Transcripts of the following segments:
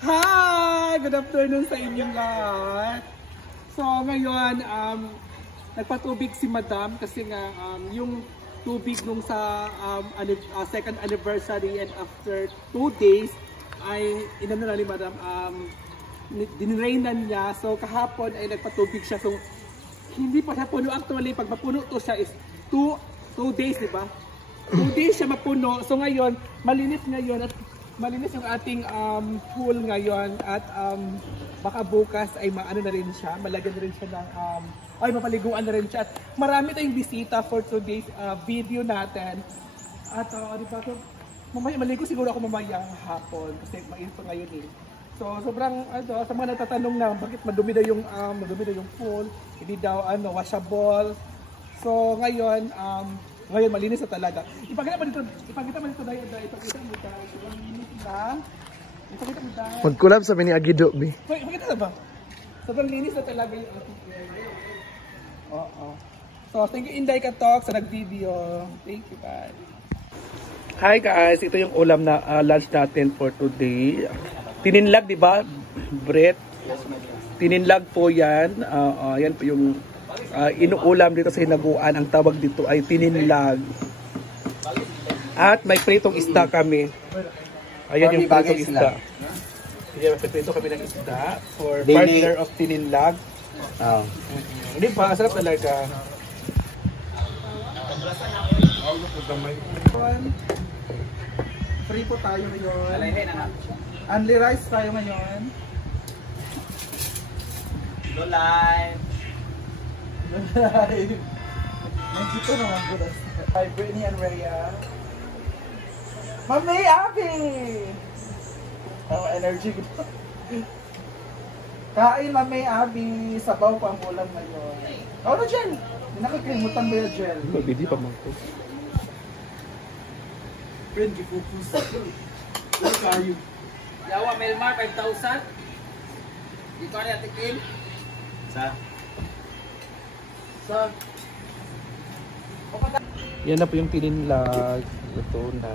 Hi! Good afternoon sa inyong lahat. So ngayon, nagpatubig si Madam kasi nga yung tubig nung sa second anniversary and after 2 days ay inano na ni Madam, dinrainan niya. So kahapon ay nagpatubig siya. So hindi pa siya puno. Actually, pag mapuno to siya is 2 days, di ba? 2 days siya mapuno. So ngayon, malinis ngayon at malinis yung ating pool ngayon at baka bukas ay maano na rin siya, malagyan na rin siya ng ay mapaliguan na rin siya at marami tayong bisita for today's video natin at di ba so, mamaya maligo siguro ako mamaya hapon kasi mainit pa ngayon eh. So sobrang sa mga nagtatanong na bakit madumi daw yung pool, hindi daw washable. So ngayon malinis na talaga. Ipakita mo dito dahil ipakita mo dahil sobrang linis na. Ipakita mo dahil. Mag-collab sa mini Agido, B. Ipakita na ba? Sobrang linis na talaga yung ating area. Oo. So, thank you Inday Katok sa nag-video. Thank you guys. Hi guys, ito yung ulam na lunch natin for today. Tininlag, di ba? Brett. Tininlag po yan. Yan po yung inuulam dito sa hinaguan. Ang tawag dito ay tininlag. At may pritong isda kami. Ayan yung pritong isda. Ayan, may prito kami ng isda for partner of tininlag. Hindi pa, sarap talaga. Free po tayo ngayon. Only rice tayo ngayon. No live. Nandito naman po. Hi, Brittany and Rhea. Mami, Abby! Energy. Kain, Mami, Abby. Sabaw pa ang ulam ngayon. Ano dyan? Hindi nakakalimutan mo yung gel. Hindi pa man po. Friend, gipupus. What are you? Yawa Melmar 5,000. Dito na tikim. Sa Yan na po yung tininlag. Ito na.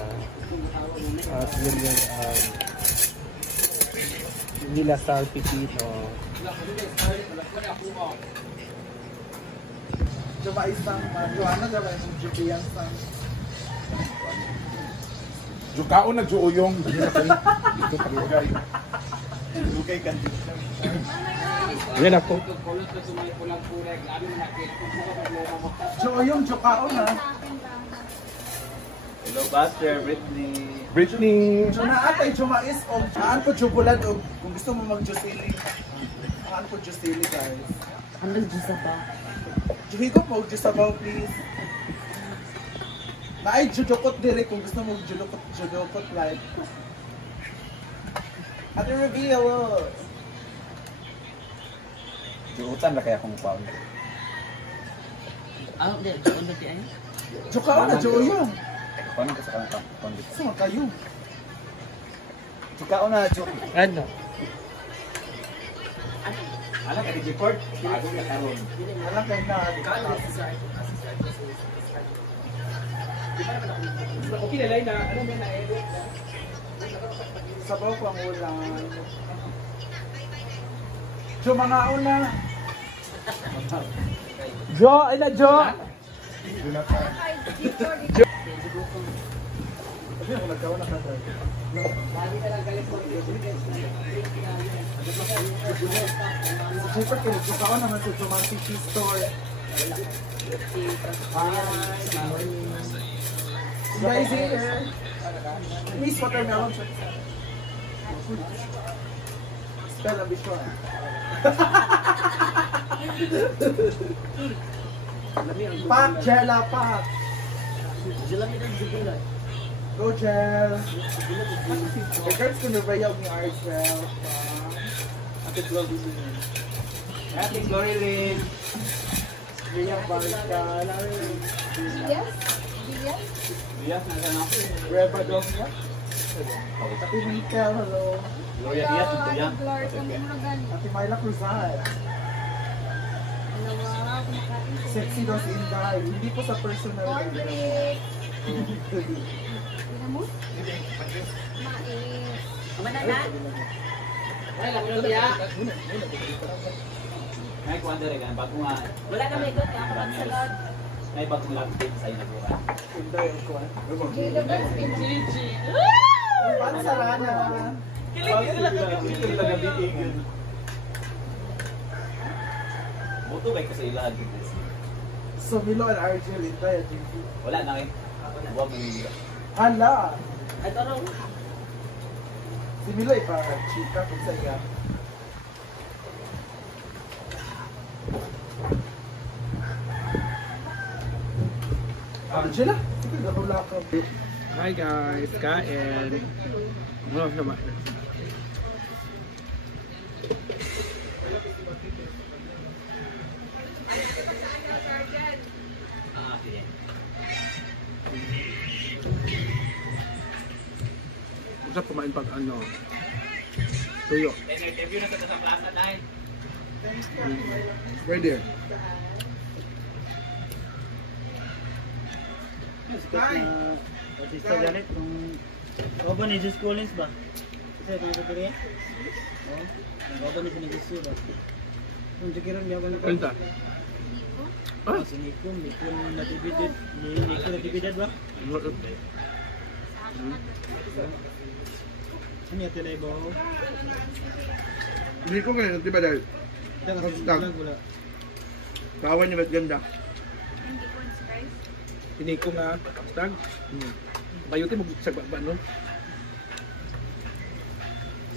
At yun yung nilasal pipino. Diba isang Joanna, diba isang Jubian sang Jukao na juuyong. Dito palugay. Lugay kan. Yan ako. Joyong Jukao na. Hello Buster, Brittany. Brittany. Na atay Jumais o aan po jubulan o kung gusto mo mag-jusili. Aan po jusili guys. Ano jusabaw? Juhigo po jusabaw please. Naay judokot dire kung gusto mo judokot live. Ate reveal. Juutan na kaya kung paano. Hindi. Doon na di ay? Jukao na Joyong. Paano ka sa kanang pangit? Saan kayo? Jukao na juk. Ano? Ala ka report? Bago na karon. Alam kayo na. Okay na na. Ano man na edit? Sabaw ko ang ulam. Jo, mga una. Jo! Ay na, Jo! Sabi ako nagkawa na ka-try. Super kinig ako naman sa Jumanji Cheese Store. Guys here. Miss watermelon. Spell a bit more. Pak, Jella, Pak. Go, Jel. Regards to Nevayaw ni Arcel. Ate Glory Lynn. Happy Glory Lynn. Rhea Barca. Yes. Diaz na sana ako. Reba Domia. Ate Mikel, hello. Gloria Diaz ito yan. Ate Myla Cruzal. Sexy dos Inday. Hindi po sa personal. Order. Mo? Mais. Manana? May kuwanda rin, bago nga. Wala kami doon, nakapagsalad. May bagong lapit sa inagura. Buto kay kasi ilan. So Milo and Argel ito ya Wala na kayo. Huwag mo yung Hala. Ito raw. Si Milo ipa chika kung sa iya. Argel ah. Ito gahula ka. Hi guys, kain. Mula naman. sige. Masarap kumain pag ano, tuyo. Interview na sa plaza dahil. Pwede. Artista galit kung ako ba ni Jesus Collins ba? Kasi ito nga pili ako ba ni Sinigisu ba? Kung sikiran niya ako nito. Kanta. Ah? Si Nico natibidid. Nico natibidid ba? Ano yung tilay ba? Hindi ko ngayon, di ba dahil? Wala. Kawan niya ba't ganda? Hindi ko nga, stag. Bayutin mo sa baba, no?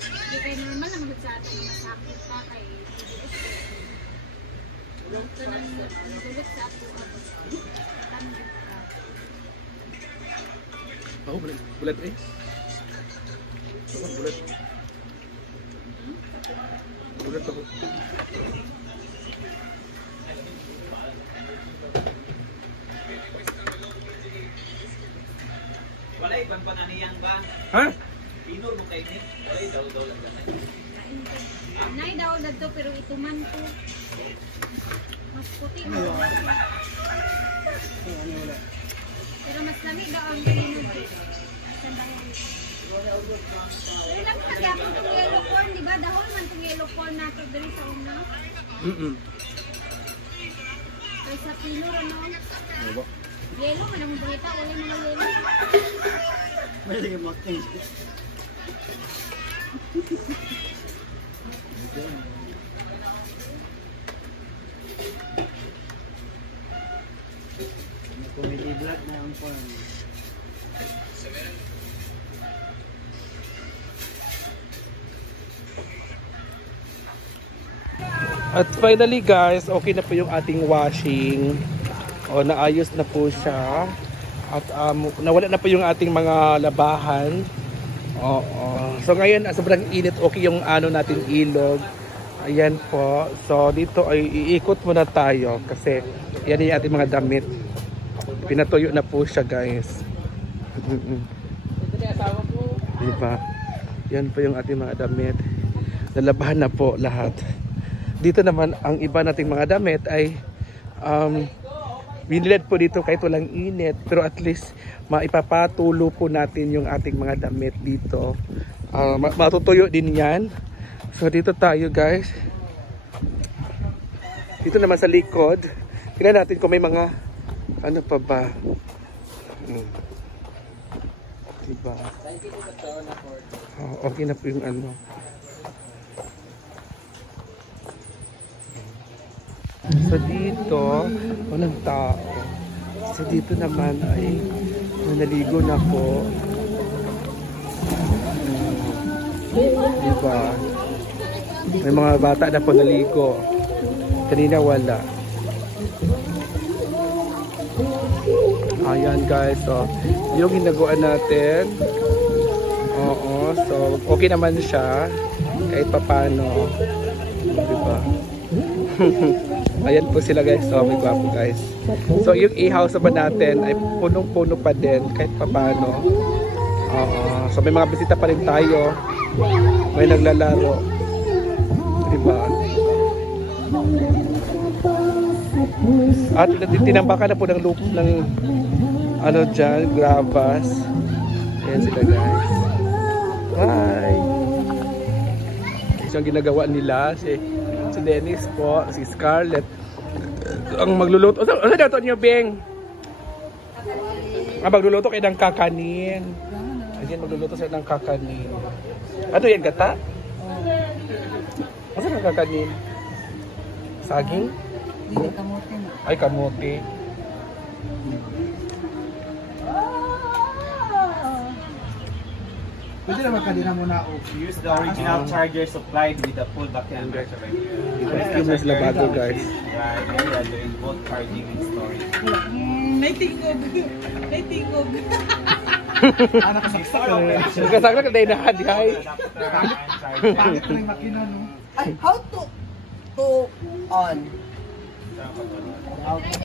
Hindi kayo normal lang sa atin na masakit pa kay ito nang nagulot sa ako Ako, bulat eh. Ako, bulat. Bulat ako. Wala ibang pananiyang ba? Ha? Pinor mo kayo ni? Wala daw lang ganay. nay daw dadto pero ito man ko mas puti mo Ano wala? pero mas lami daw ang pinod sandayan pero lang nagyapon tong yellow corn di ba dahon man tong yellow corn nato diri sa una kay sa pinor ano yellow man ang buhita wala mga yellow May sige making. Comedy vlog na ang farm. At finally guys, okay na po yung ating washing. O, naayos na po siya. At nawala na po yung ating mga labahan. Oo. So ngayon, sobrang init. Okay yung ano natin ilog. Ayan po. So dito ay iikot muna tayo. Kasi yan yung ating mga damit. Pinatuyo na po siya guys. Diba? Yan po yung ating mga damit. Nalabahan na po lahat. Dito naman, ang iba nating mga damit ay binilad po dito kahit walang init. Pero at least, maipapatulo po natin yung ating mga damit dito. Matutuyo din yan. So dito tayo guys. Dito naman sa likod. Tingnan natin kung may mga ano pa ba. Diba? Okay na po yung ano. So dito, walang tao. So dito naman ay naligo na po. Diba? May mga bata na po naligo. Kanina wala. Ayan guys, so yung ginagawa natin. Oo, so okay naman siya kahit papano. Diba? Ayan po sila guys, so may gwapo guys. So yung ihaw sa ba natin ay punong-puno pa din kahit papano. So may mga bisita pa rin tayo. May naglalaro. Diba? At tinambakan na po ng loop ng ano dyan, gravas. Ayan sila guys. Bye! Siyang ginagawa nila. Si Dennis po, si Scarlett. Ang magluluto. Ano daw niyo, Beng? Magluluto kayo ng kakanin. Ayan, magluluto sila ng kakanin. Ano yan, gata? Ano ang kakanin? Saging? Hindi kamote na. Ay, kamote. Pwede naman kanina muna Use the original charger supplied with the full back camera. Yung mas labago, guys. Right, we are doing both charging and storage. May tingog. May tingog. Nagkasakla ka tayo na hadi-hay. Bakit na yung makina, no? How to on?